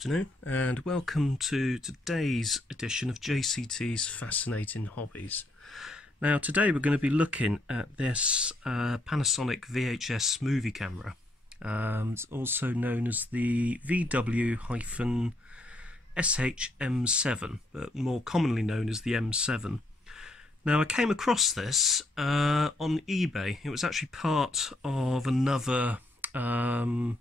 afternoon and welcome to today's edition of JCT's Fascinating Hobbies. Now today we're going to be looking at this Panasonic VHS movie camera. It's also known as the VW-SH-M7, but more commonly known as the M7. Now I came across this on eBay. It was actually part of another it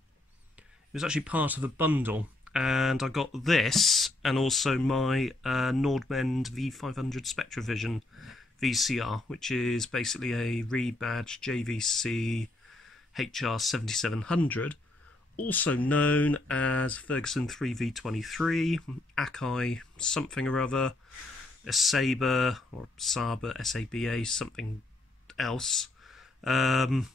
was actually part of a bundle, and I got this and also my Nordmend V500 Spectravision VCR, which is basically a rebadged JVC HR7700, also known as Ferguson 3V23, Akai something or other, a Saber or Saba, SABA, something else. Basically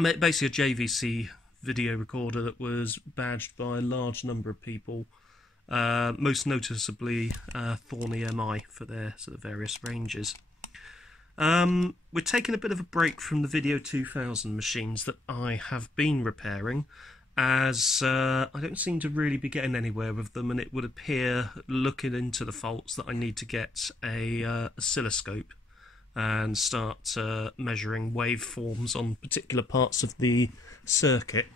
a JVC video recorder that was badged by a large number of people, most noticeably Thorny MI for their sort of various ranges. We're taking a bit of a break from the Video 2000 machines that I have been repairing, as I don't seem to really be getting anywhere with them, and it would appear, looking into the faults, that I need to get a oscilloscope and start measuring waveforms on particular parts of the circuit.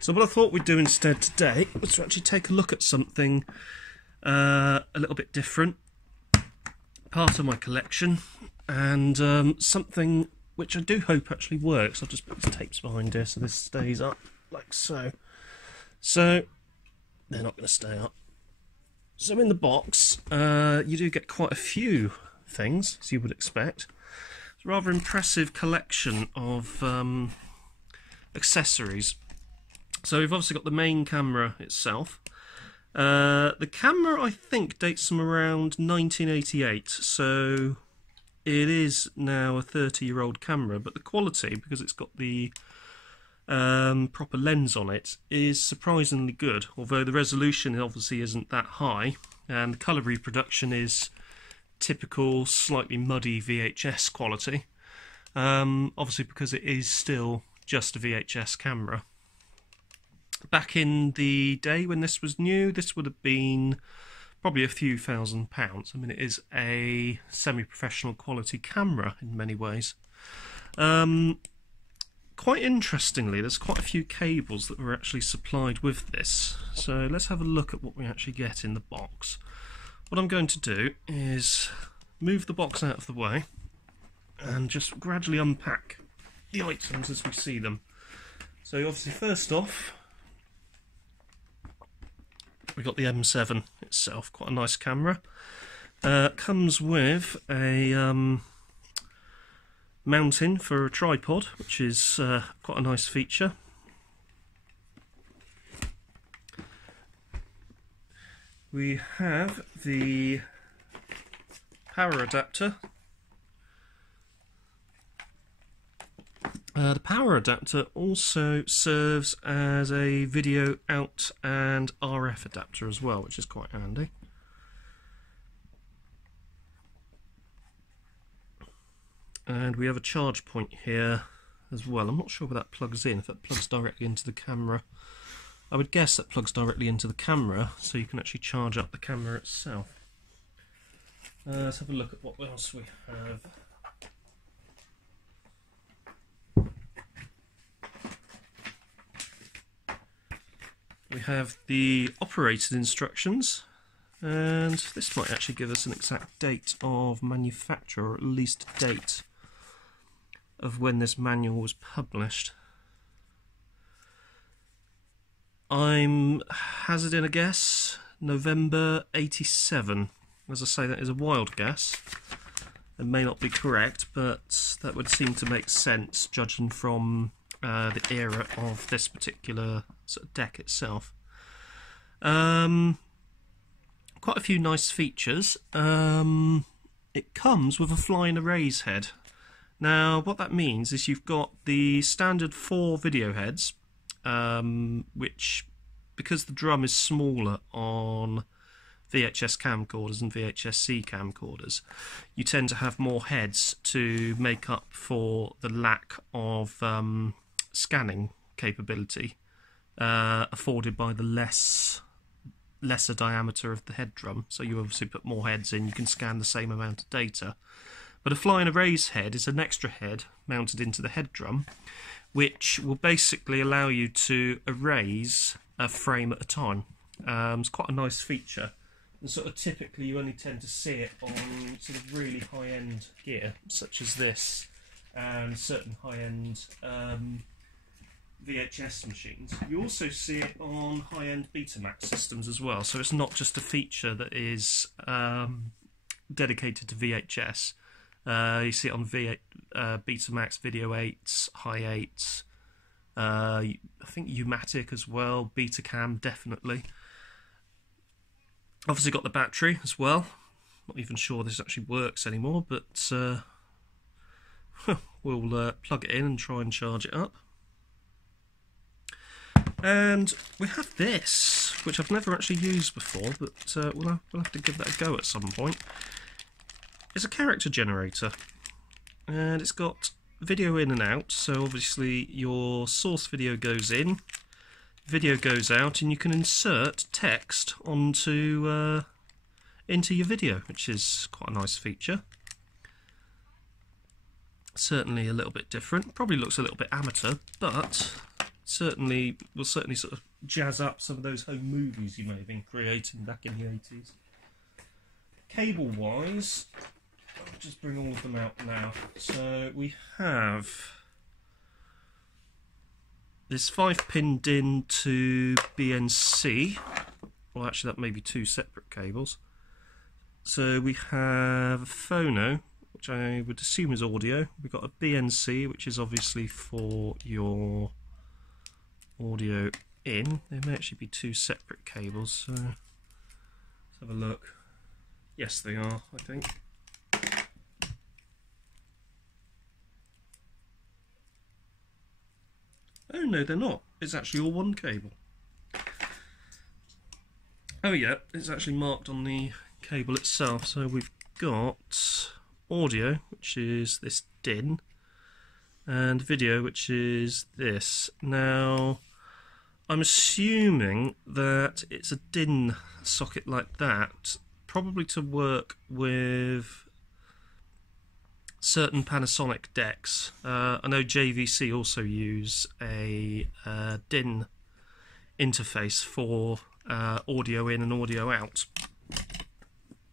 So what I thought we'd do instead today was to actually take a look at something a little bit different, part of my collection, and something which I do hope actually works. I'll just put these tapes behind here so this stays up like so. So they're not going to stay up. So in the box you do get quite a few things, as you would expect. It's a rather impressive collection of accessories. So we've obviously got the main camera itself. The camera, I think, dates from around 1988, so it is now a 30-year-old camera, but the quality, because it's got the proper lens on it, is surprisingly good, although the resolution obviously isn't that high, and the colour reproduction is typical, slightly muddy VHS quality, obviously because it is still just a VHS camera. Back in the day when this was new, this would have been probably a few £1,000s. I mean, it is a semi-professional quality camera in many ways. Quite interestingly, there's quite a few cables that were actually supplied with this. So let's have a look at what we actually get in the box. What I'm going to do is move the box out of the way and just gradually unpack the items as we see them. So obviously, first off, we've got the M7 itself, quite a nice camera. Comes with a mounting for a tripod, which is quite a nice feature. We have the power adapter. The power adapter also serves as a video out and RF adapter as well, which is quite handy. And we have a charge point here as well. I'm not sure where that plugs in, if that plugs directly into the camera. I would guess that plugs directly into the camera, so you can actually charge up the camera itself. Let's have a look at what else we have. We have the operating instructions, and this might actually give us an exact date of manufacture, or at least date of when this manual was published. I'm hazarding a guess, November 87. As I say, that is a wild guess. It may not be correct, but that would seem to make sense, judging from the era of this particular sort of deck itself. Quite a few nice features. It comes with a flying arrays head. Now what that means is you've got the standard 4 video heads, which, because the drum is smaller on VHS camcorders and VHS-C camcorders, you tend to have more heads to make up for the lack of scanning capability afforded by the less lesser diameter of the head drum, so you obviously put more heads in, you can scan the same amount of data. But a fly and erase head is an extra head mounted into the head drum, which will basically allow you to erase a frame at a time. It's quite a nice feature, and sort of typically you only tend to see it on sort of really high-end gear, such as this, and certain high-end VHS machines. You also see it on high-end Betamax systems as well, so it's not just a feature that is dedicated to VHS. You see it on Betamax, Video 8s, High 8s, I think U-matic as well, Betacam definitely. Obviously got the battery as well. Not even sure this actually works anymore, but we'll plug it in and try and charge it up. And we have this, which I've never actually used before, but we'll have to give that a go at some point. It's a character generator, and it's got video in and out, so obviously your source video goes in, video goes out, and you can insert text onto into your video, which is quite a nice feature. Certainly a little bit different, probably looks a little bit amateur, but certainly will sort of jazz up some of those home movies you may have been creating back in the 80s. Cable wise, I'll just bring all of them out now. So we have this 5-pin DIN to BNC. Well, actually that may be two separate cables. So we have a phono, which I would assume is audio. We've got a BNC, which is obviously for your audio in. There may actually be two separate cables, so let's have a look. Yes, they are, I think. Oh no, they're not. It's actually all one cable. Oh yeah, it's actually marked on the cable itself. So we've got audio, which is this DIN, and video, which is this. Now, I'm assuming that it's a DIN socket like that, probably to work with certain Panasonic decks. I know JVC also use a DIN interface for audio in and audio out.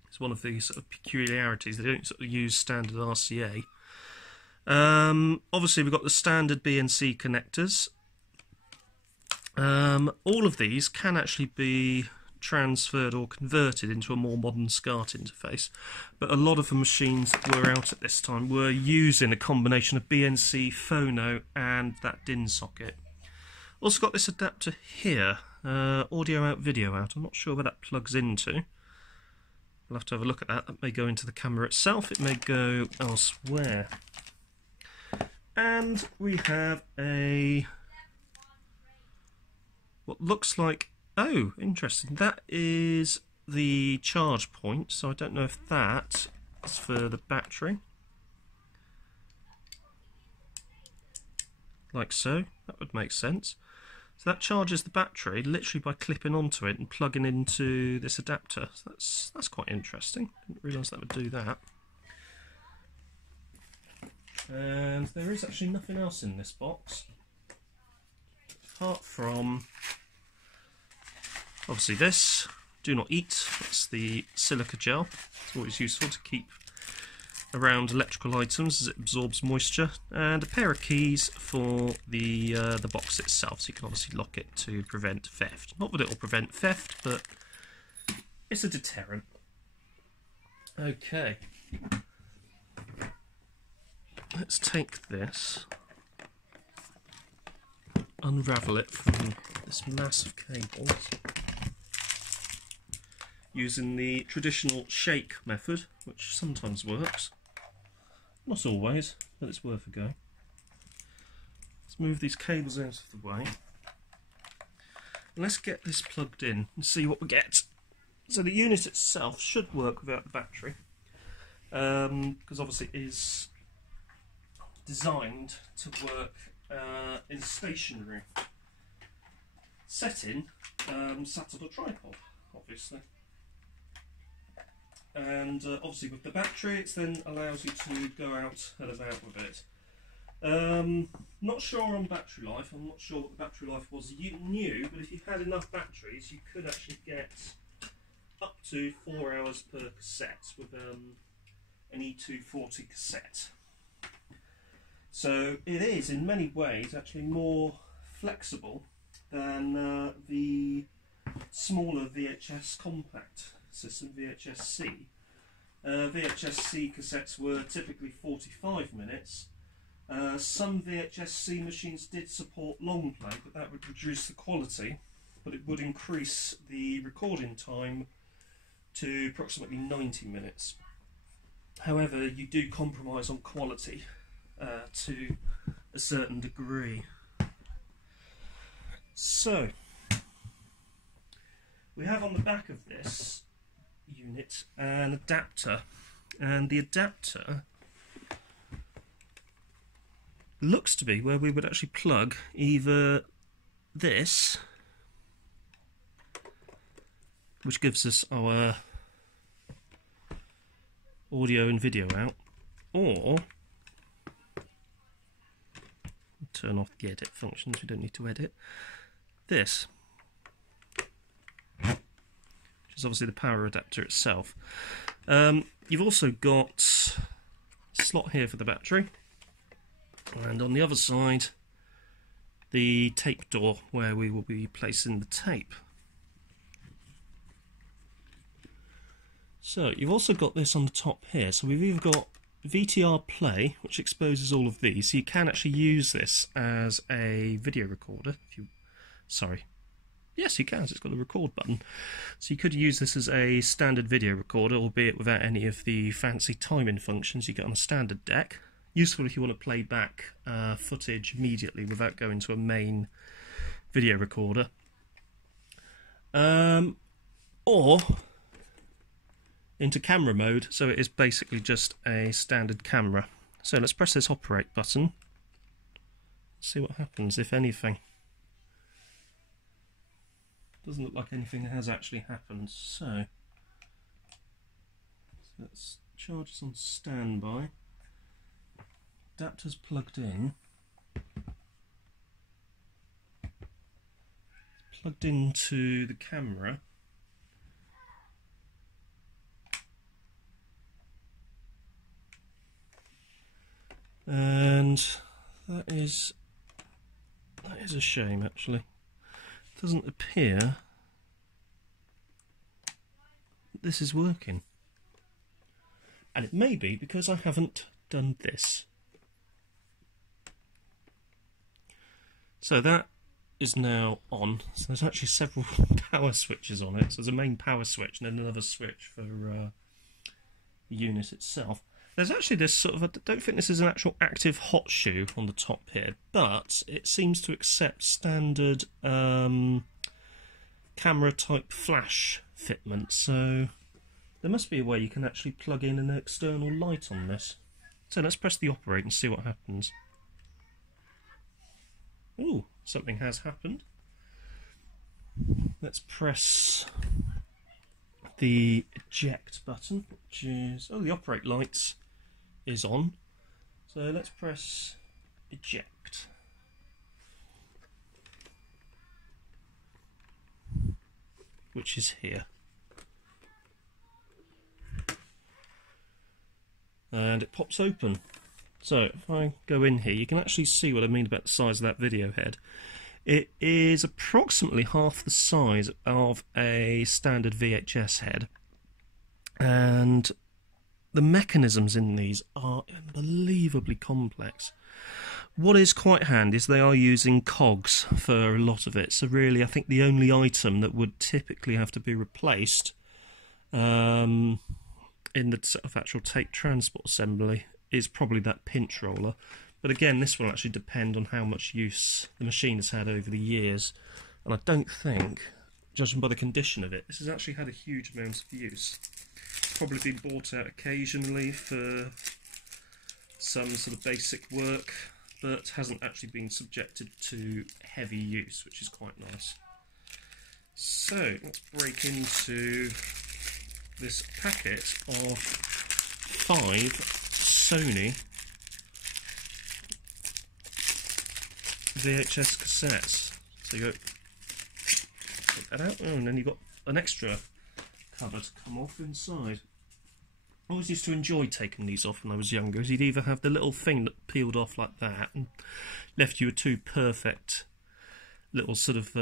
It's one of the sort of peculiarities. They don't sort of use standard RCA. Obviously we've got the standard BNC connectors. All of these can actually be transferred or converted into a more modern SCART interface, but a lot of the machines that were out at this time were using a combination of BNC, phono and that DIN socket. Also got this adapter here, audio out, video out. I'm not sure where that plugs into. We'll have to have a look at that. That may go into the camera itself, it may go elsewhere. And we have a what looks like, oh, interesting, that is the charge point, so I don't know if that is for the battery. Like so, that would make sense. So that charges the battery literally by clipping onto it and plugging into this adapter. So that's quite interesting. Didn't realise that would do that. And there is actually nothing else in this box apart from obviously this, do not eat. That's the silica gel. It's always useful to keep around electrical items as it absorbs moisture, and a pair of keys for the box itself, so you can obviously lock it to prevent theft. Not that it will prevent theft, but it's a deterrent. Okay, let's take this, unravel it from this mass of cables using the traditional shake method, which sometimes works. Not always, but it's worth a go. Let's move these cables out of the way. And let's get this plugged in and see what we get. So the unit itself should work without the battery, because obviously it is designed to work in stationary setting, sat on a tripod. obviously. And obviously with the battery, it then allows you to go out and about with it. Not sure on battery life. I'm not sure what the battery life was new, but if you had enough batteries, you could actually get up to 4 hours per cassette with an E240 cassette. So it is in many ways actually more flexible than the smaller VHS compact system, VHS-C. VHS-C cassettes were typically 45 minutes. Some VHS-C machines did support long play, but that would reduce the quality, but it would increase the recording time to approximately 90 minutes. However, you do compromise on quality to a certain degree. So, we have on the back of this unit an adapter, and the adapter looks to be where we would actually plug either this, which gives us our audio and video out, or turn off the edit functions, we don't need to edit, this, which is obviously the power adapter itself. You've also got a slot here for the battery, and on the other side the tape door where we will be placing the tape. So you've also got this on the top here, so we've either got VTR play, which exposes all of these, so you can actually use this as a video recorder. Yes, you can, so it's got a record button. So you could use this as a standard video recorder, albeit without any of the fancy timing functions you get on a standard deck. Useful if you want to play back footage immediately without going to a main video recorder. Or into camera mode, so it is basically just a standard camera. So let's press this operate button, see what happens, if anything. Doesn't look like anything has actually happened, so let's charge this on standby. Adapter's plugged in. It's plugged into the camera. And that is a shame, actually. It doesn't appear that this is working. And it may be because I haven't done this. So that is now on. So there's actually several power switches on it. So there's a main power switch and then another switch for the unit itself. There's actually this sort of, I don't think this is an actual active hot shoe on the top here, but it seems to accept standard camera type flash fitment, so there must be a way you can actually plug in an external light on this. So let's press the operate and see what happens. Ooh, something has happened. Let's press the eject button, which is, oh, the operate lights is on. So let's press eject. Which is here. And it pops open. So if I go in here, you can actually see what I mean about the size of that video head. It is approximately half the size of a standard VHS head, and the mechanisms in these are unbelievably complex. What is quite handy is they are using cogs for a lot of it, so really I think the only item that would typically have to be replaced in the sort of actual tape transport assembly is probably that pinch roller. But again, this will actually depend on how much use the machine has had over the years. And I don't think, judging by the condition of it, this has actually had a huge amount of use. It's probably been bought out occasionally for some sort of basic work, but hasn't actually been subjected to heavy use, which is quite nice. So let's break into this packet of 5 Sony VHS cassettes. So you go, take that out, and then you've got an extra cover to come off inside. I always used to enjoy taking these off when I was younger, because you'd either have the little thing that peeled off like that and left you with 2 perfect little sort of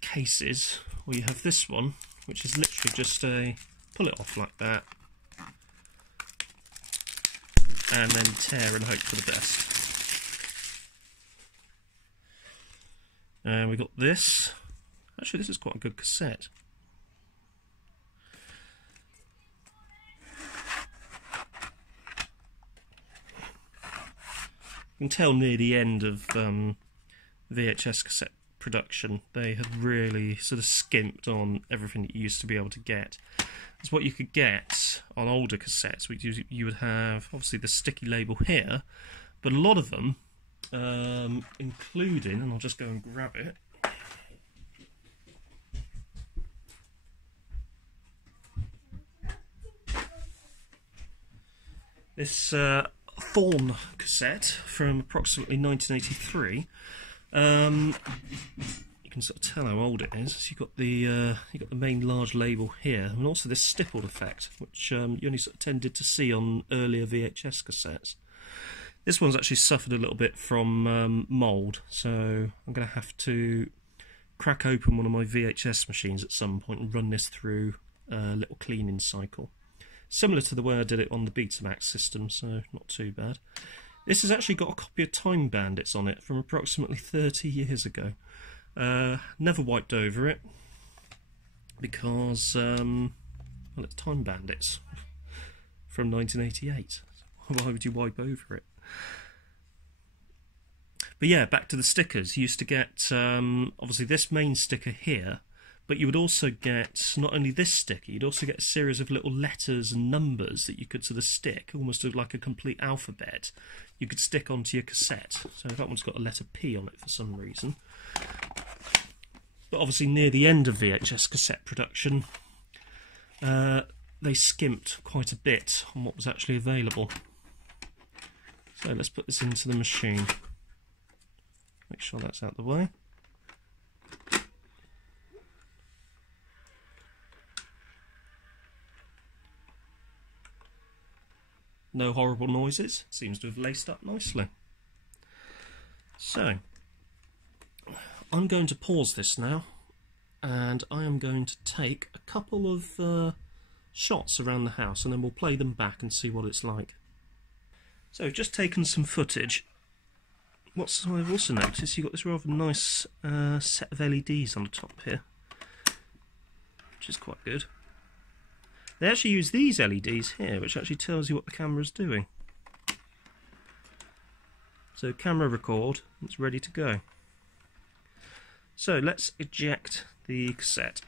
cases, or you have this one, which is literally just a pull it off like that and then tear and hope for the best. And we got this. Actually, this is quite a good cassette. You can tell near the end of VHS cassette production, they had really sort of skimped on everything that you used to be able to get. It's what you could get on older cassettes. You would have obviously the sticky label here, but a lot of them, including, and I'll just go and grab it. This Thorn cassette from approximately 1983. You can sort of tell how old it is. So you got the main large label here, and also this stippled effect, which you only sort of tended to see on earlier VHS cassettes. This one's actually suffered a little bit from mould, so I'm going to have to crack open one of my VHS machines at some point and run this through a little cleaning cycle. Similar to the way I did it on the Betamax system, so not too bad. This has actually got a copy of Time Bandits on it from approximately 30 years ago. Never wiped over it because, well, it's Time Bandits from 1988. Why would you wipe over it? But yeah, back to the stickers. You used to get, obviously, this main sticker here, but you would also get not only this sticker, you'd also get a series of little letters and numbers that you could sort of stick, almost like a complete alphabet. You could stick onto your cassette. So that one's got a letter P on it for some reason. But obviously near the end of VHS cassette production, they skimped quite a bit on what was actually available. So let's put this into the machine. Make sure that's out of the way. No horrible noises. Seems to have laced up nicely. So, I'm going to pause this now, and I am going to take a couple of shots around the house, and then we'll play them back and see what it's like. So, I've just taken some footage. What I've also noticed, you've got this rather nice set of LEDs on the top here, which is quite good. They actually use these LEDs here, which actually tells you what the camera's doing. So camera record, it's ready to go. So let's eject the cassette.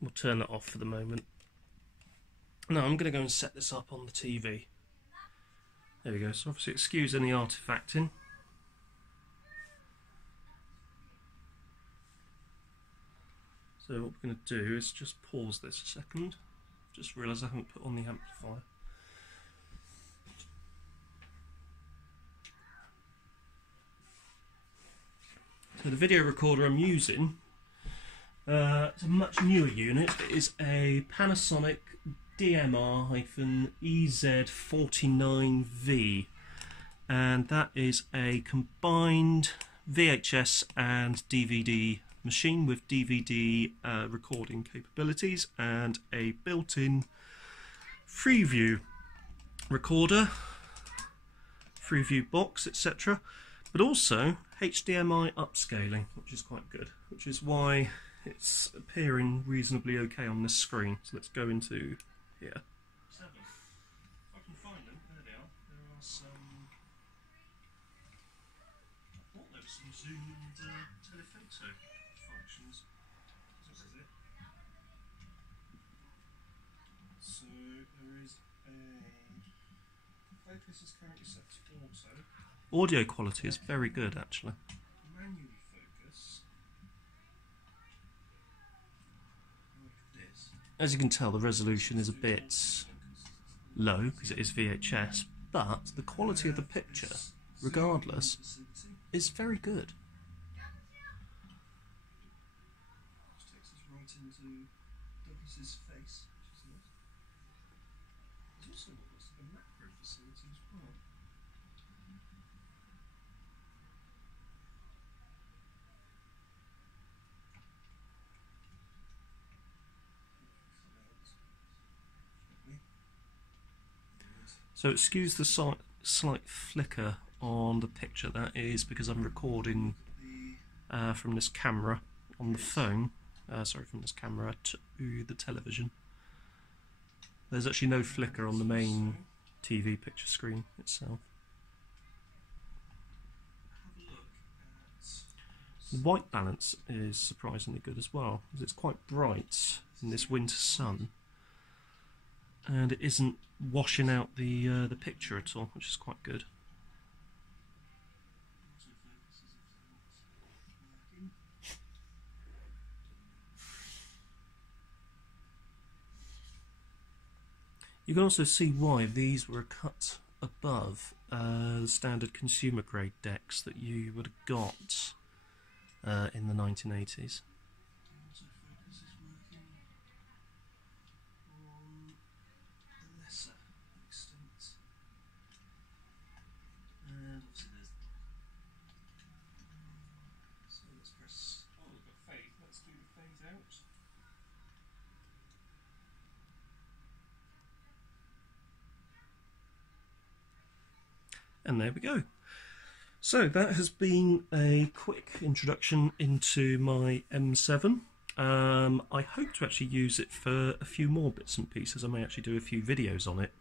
We'll turn that off for the moment. Now I'm going to go and set this up on the TV. There we go, so obviously excuse any artifacting. So what we're going to do is just pause this a second. Just realised I haven't put on the amplifier. So the video recorder I'm using, it's a much newer unit. It is a Panasonic DMR-EZ49V, and that is a combined VHS and DVD machine with DVD recording capabilities and a built-in Freeview recorder, Freeview box, etc., but also HDMI upscaling, which is quite good, which is why it's appearing reasonably okay on this screen. So let's go into here. If I can find them, there they are. There are some. I thought there was some zoom and telephoto functions. Is it? So there is focus is currently set to auto. Audio quality is very good actually. Manual focus. Like this. As you can tell, the resolution is a bit low because it is VHS, but the quality of the picture, regardless, is very good. Takes us right into Douglas's face, which is nice. There's also what looks like a macro facility as well. So excuse the slight flicker on the picture. That is because I'm recording from this camera on the phone. From this camera to the television. There's actually no flicker on the main TV picture screen itself. The white balance is surprisingly good as well, because it's quite bright in this winter sun, and it isn't washing out the picture at all, which is quite good. You can also see why these were cut above the standard consumer grade decks that you would have got in the 1980s. And there we go. So that has been a quick introduction into my M7. I hope to actually use it for a few more bits and pieces. I may actually do a few videos on it.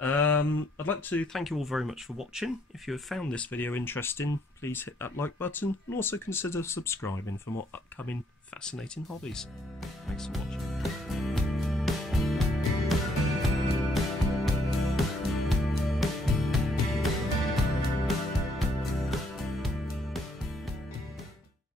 I'd like to thank you all very much for watching. If you have found this video interesting, please hit that like button and also consider subscribing for more upcoming fascinating hobbies. Thanks for watching.